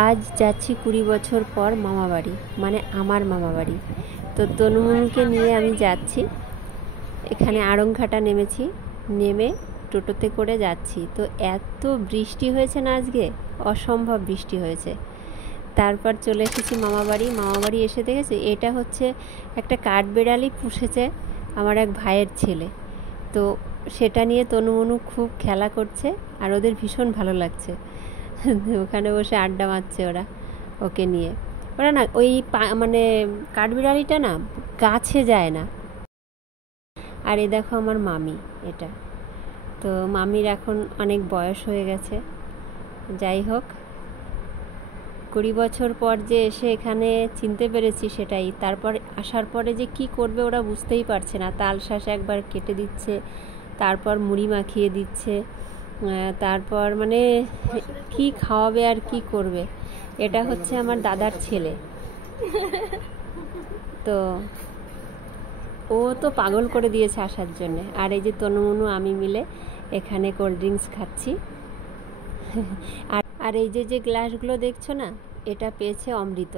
আজ যাচ্ছি 20 বছর পর মামা বাড়ি, মানে আমার মামা বাড়ি। তো তনুমনুকে নিয়ে আমি যাচ্ছি। এখানে আড়ংঘাটা নেমেছি, নেমে টোটোতে করে যাচ্ছি। তো এত বৃষ্টি হয়েছে না আজকে, অসম্ভব বৃষ্টি হয়েছে। তারপর চলে এসেছি মামা বাড়ি। মামা বাড়ি এসে দেখেছি এটা হচ্ছে একটা কাঠবেড়ালি পুষেছে আমার এক ভাইয়ের ছেলে। তো সেটা নিয়ে তনুমনু খুব খেলা করছে আর ওদের ভীষণ ভালো লাগছে। ওখানে বসে আড্ডা মারছে ওরা ওকে নিয়ে। ওরা না ওই মানে কাঠবিড়ালিটা না গাছে যায় না। আর এ দেখো আমার মামি, এটা তো মামির এখন অনেক বয়স হয়ে গেছে। যাই হোক, 20 বছর পর যে এসে এখানে চিনতে পেরেছি সেটাই। তারপর আসার পরে যে কি করবে ওরা বুঝতেই পারছে না। তালশাঁস একবার কেটে দিচ্ছে, তারপর মুড়ি মাখিয়ে দিচ্ছে, তারপর মানে কি খাওয়াবে আর কি করবে। এটা হচ্ছে আমার দাদার ছেলে। তো ও তো পাগল করে দিয়েছে আসার জন্য। আর এই যে তনুমনু আমি মিলে এখানে কোল্ড ড্রিঙ্কস খাচ্ছি। আর এই যে গ্লাসগুলো দেখছো না, এটা পেয়েছে অমৃত।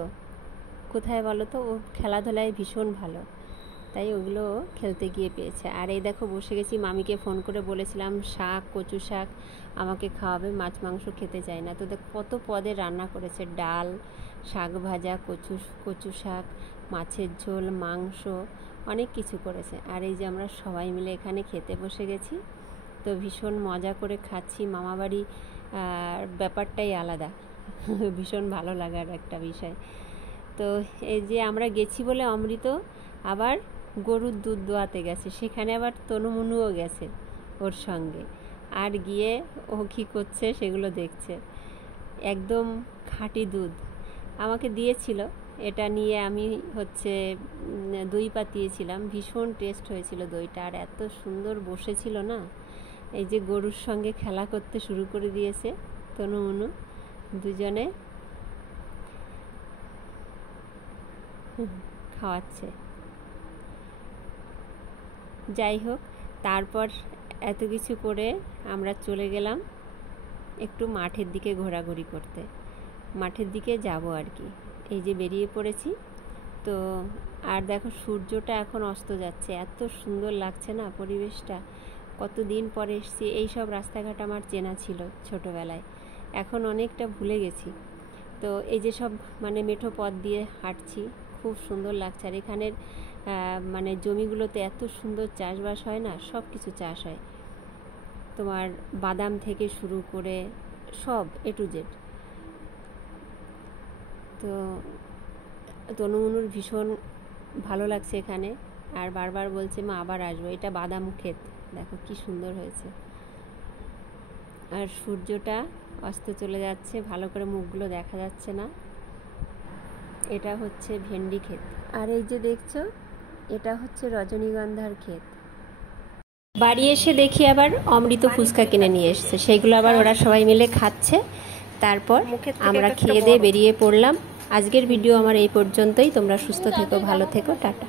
কোথায় বলো তো, ও খেলাধুলায় ভীষণ ভালো, তাই ওগুলো খেলতে গিয়ে পেয়েছে। আর এই দেখো বসে গেছি। মামিকে ফোন করে বলেছিলাম শাক, কচু শাক আমাকে খাওয়াবে, মাছ মাংস খেতে চাই না। তো দেখ কত পদের রান্না করেছে, ডাল, শাক ভাজা, কচু শাক, মাছের ঝোল, মাংস, অনেক কিছু করেছে। আর এই যে আমরা সবাই মিলে এখানে খেতে বসে গেছি। তো ভীষণ মজা করে খাচ্ছি। মামাবাড়ি ব্যাপারটাই আলাদা, ভীষণ ভালো লাগার একটা বিষয়। তো এই যে আমরা গেছি বলে অমৃত আবার গরুর দুধ দোয়াতে গেছে, সেখানে আবার তনুমনুও গেছে ওর সঙ্গে। আর গিয়ে ও কী করছে সেগুলো দেখছে। একদম খাঁটি দুধ আমাকে দিয়েছিল। এটা নিয়ে আমি হচ্ছে দই পাতিয়েছিলাম, ভীষণ টেস্ট হয়েছিল দইটা। আর এত সুন্দর বসেছিল না, এই যে গরুর সঙ্গে খেলা করতে শুরু করে দিয়েছে তনুমনু, দুজনে খাওয়াচ্ছে। যাই হোক, তারপর এত কিছু করে আমরা চলে গেলাম একটু মাঠের দিকে ঘোরাঘুরি করতে। মাঠের দিকে যাব আর কি, এই যে বেরিয়ে পড়েছি। তো আর দেখো সূর্যটা এখন অস্ত যাচ্ছে, এত সুন্দর লাগছে না পরিবেশটা। কতদিন পরে এসেছি। এইসব রাস্তাঘাট আমার চেনা ছিল ছোটোবেলায়, এখন অনেকটা ভুলে গেছি। তো এই যে সব মানে মেঠো পথ দিয়ে হাঁটছি, খুব সুন্দর লাগছে। আর এখানের মানে জমিগুলোতে এত সুন্দর চাষবাস হয় না, সব কিছু চাষ হয়, তোমার বাদাম থেকে শুরু করে সব A to Z। তো তনুমনুর ভীষণ ভালো লাগছে এখানে, আর বারবার বলছে মা আবার আসবো। এটা বাদাম ক্ষেত, দেখো কি সুন্দর হয়েছে। আর সূর্যটা অস্ত চলে যাচ্ছে, ভালো করে মুখগুলো দেখা যাচ্ছে না। এটা হচ্ছে ভেন্ডি ক্ষেত। আর এই যে দেখছো, এটা হচ্ছে রজনীগন্ধার ক্ষেত। বাড়ি এসে দেখি আবার অমৃত ফুচকা কিনে নিয়ে এসছে, সেইগুলো আবার ওরা সবাই মিলে খাচ্ছে। তারপর আমরা খেয়ে দিয়ে বেরিয়ে পড়লাম। আজকের ভিডিও আমার এই পর্যন্তই। তোমরা সুস্থ থেকো, ভালো থেকো, টাটা।